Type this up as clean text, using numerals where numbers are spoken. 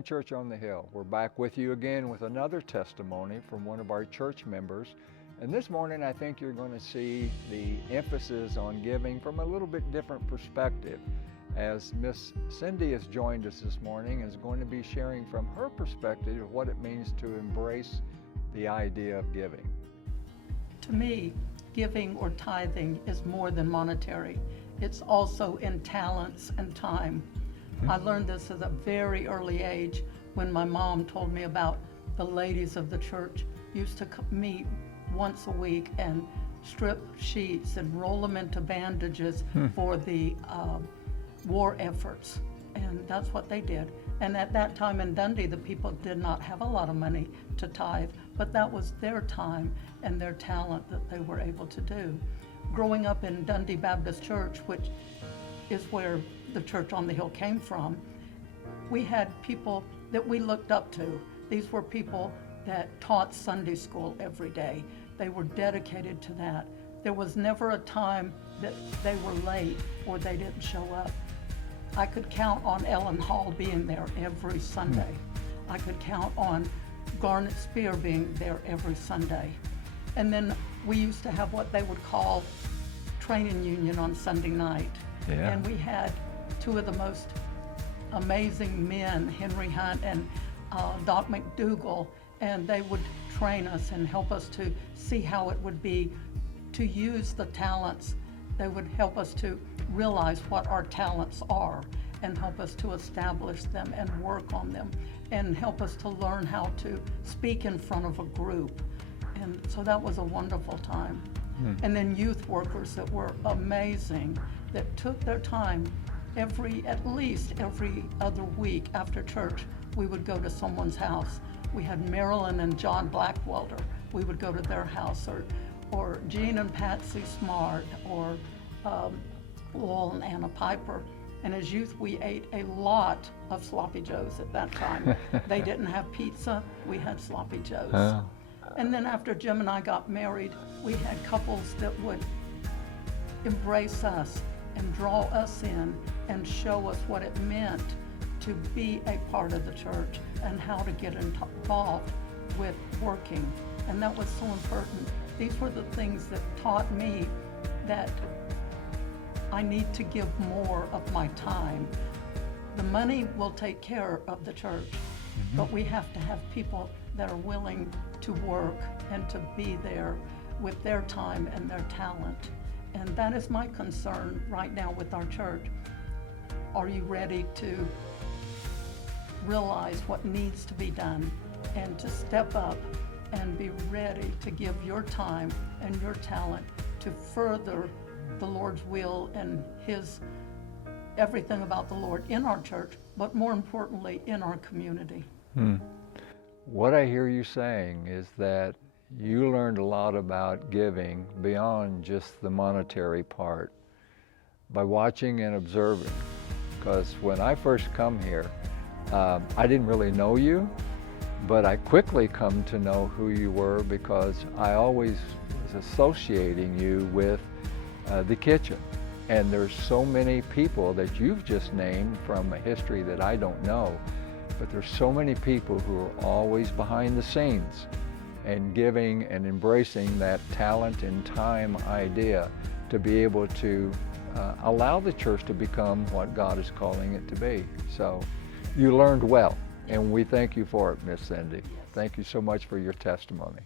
morning, Church on the Hill. We're back with you again with another testimony from one of our church members. And this morning, I think you're going to see the emphasis on giving from a little bit different perspective, as Miss Cindy has joined us this morning and is going to be sharing from her perspective of what it means to embrace the idea of giving. To me, giving or tithing is more than monetary. It's also in talents and time. I learned this at a very early age when my mom told me about the ladies of the church used to meet once a week and strip sheets and roll them into bandages for the war efforts. And that's what they did. And at that time in Dundee, the people did not have a lot of money to tithe, but that was their time and their talent that they were able to do. Growing up in Dundee Baptist Church, which is where the Church on the Hill came from, we had people that we looked up to. These were people that taught Sunday school every day. They were dedicated to that. There was never a time that they were late or they didn't show up. I could count on Ellen Hall being there every Sunday. I could count on Garnet Spear being there every Sunday. And then we used to have what they would call training union on Sunday night. Yeah. And we had two of the most amazing men, Henry Hunt and Doc McDougall, and they would train us and help us to see how it would be to use the talents. They would help us to realize what our talents are and help us to establish them and work on them and help us to learn how to speak in front of a group. And so that was a wonderful time. And then youth workers that were amazing, that took their time at least every other week after church. We would go to someone's house. We had Marilyn and John Blackwelder. We would go to their house, or Jean and Patsy Smart, or Lowell and Anna Piper. And as youth, we ate a lot of sloppy joes at that time. They didn't have pizza, we had sloppy joes. And then after Jim and I got married, we had couples that would embrace us and draw us in and show us what it meant to be a part of the church and how to get involved with working. And that was so important. These were the things that taught me that I need to give more of my time. The money will take care of the church, but we have to have people that are willing to work and to be there with their time and their talent. And that is my concern right now with our church. Are you ready to realize what needs to be done and to step up and be ready to give your time and your talent to further the Lord's will and His everything about the Lord in our church, but more importantly in our community. What I hear you saying is that you learned a lot about giving beyond just the monetary part by watching and observing. Because when I first come here, I didn't really know you, but I quickly come to know who you were because I always was associating you with the kitchen. And there's so many people that you've just named from a history that I don't know, but there's so many people who are always behind the scenes and giving and embracing that talent and time idea to be able to allow the church to become what God is calling it to be. So you learned well, and we thank you for it, Miss Cindy. Thank you so much for your testimony.